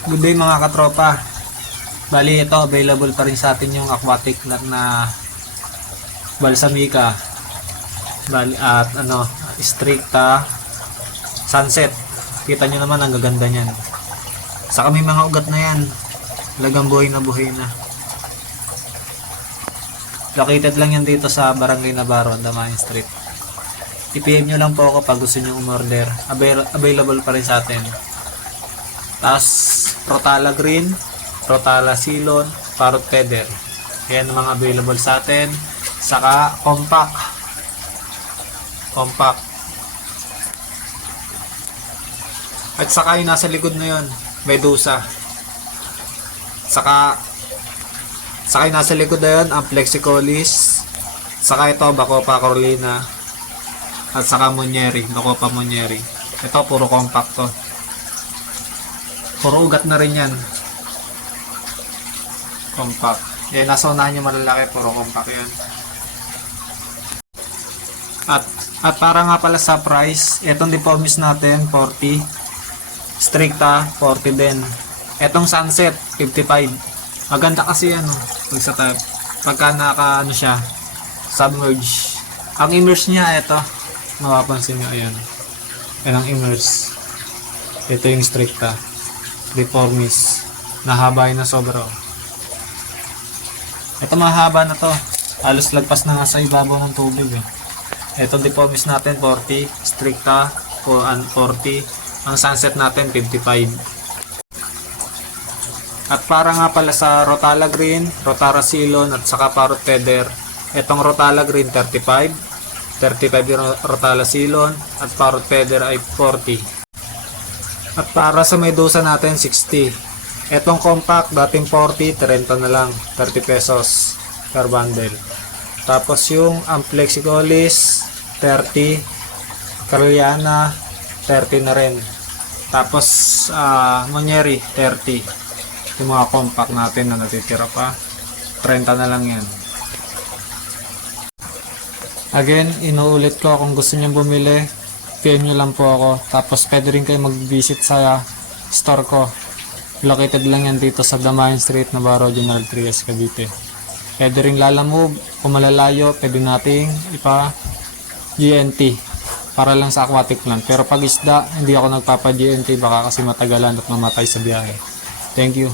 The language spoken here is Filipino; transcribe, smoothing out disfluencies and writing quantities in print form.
Good day mga katropa. Bali ito, available pa rin sa atin yung aquatic na balsamica. Bali at stricta sunset. Kita nyo naman ang gaganda niyan. Sa kami mga ugat na yan. Talagang buhay na buhay na. Located lang yan dito sa Barangay Navarro, Damayan Street. I-PM nyo lang po ako pag gusto nyo umorder. Available pa rin sa atin. Tapos Rotala Green, Rotala Ceylon, Parrot Feather. Yan ang mga available sa atin. Saka compact. At saka yung nasa likod na yun, Medusa. Saka yung nasa likod na yun, ang Plexicolis. Saka ito, Bacopa Coralina. At saka Monnieri, Bacopa Monnieri. Ito, puro compact to. Puro ugat na rin yan. Compact. Yan, nasa unahan nyo malalaki, puro compact yan. At para nga pala sa price, itong Deformis natin, 40. Stricta, 40 din. Etong Sunset, 55. Maganda kasi yan, sa tab. Pagka siya, submerge. Ang immerse niya, ito. Mapapansin nyo, ayan. Yan ang immerse. Ito yung Stricta. Deformis. Nahaba yun na sobra. Ito mahaba na to. Halos lagpas na nga sa ibabaw ng tubig. Ito Deformis natin 40. Stricta 40. Ang Sunset natin 55. At para nga pala sa Rotala Green, Rotala Ceylon at saka Parrot Feather. Itong Rotala Green 35. 35 yung Rotala Ceylon at Parrot Feather ay 40. At para sa Medusa natin 60. Etong compact dating 40, 30 na lang, 30 pesos per bundle. Tapos yung Plexicolis 30, Caroliana 30 na rin. Tapos Monnieri 30. Yung mga compact natin na natitira pa, 30 na lang yan. Again, inuulit ko kung gusto niyo bumili, PM nyo lang po ako. Tapos pwede rin kayo mag-visit sa store ko. Located lang yan dito sa Damayan Street, Navarro, General Trias, Cavite. Pwede rin lalamove. Kung malalayo, pwede nating ipa-GNT. Para lang sa aquatic plant. Pero pag isda, hindi ako nagpapa-GNT. Baka kasi matagalan at mamatay sa biyahe. Thank you.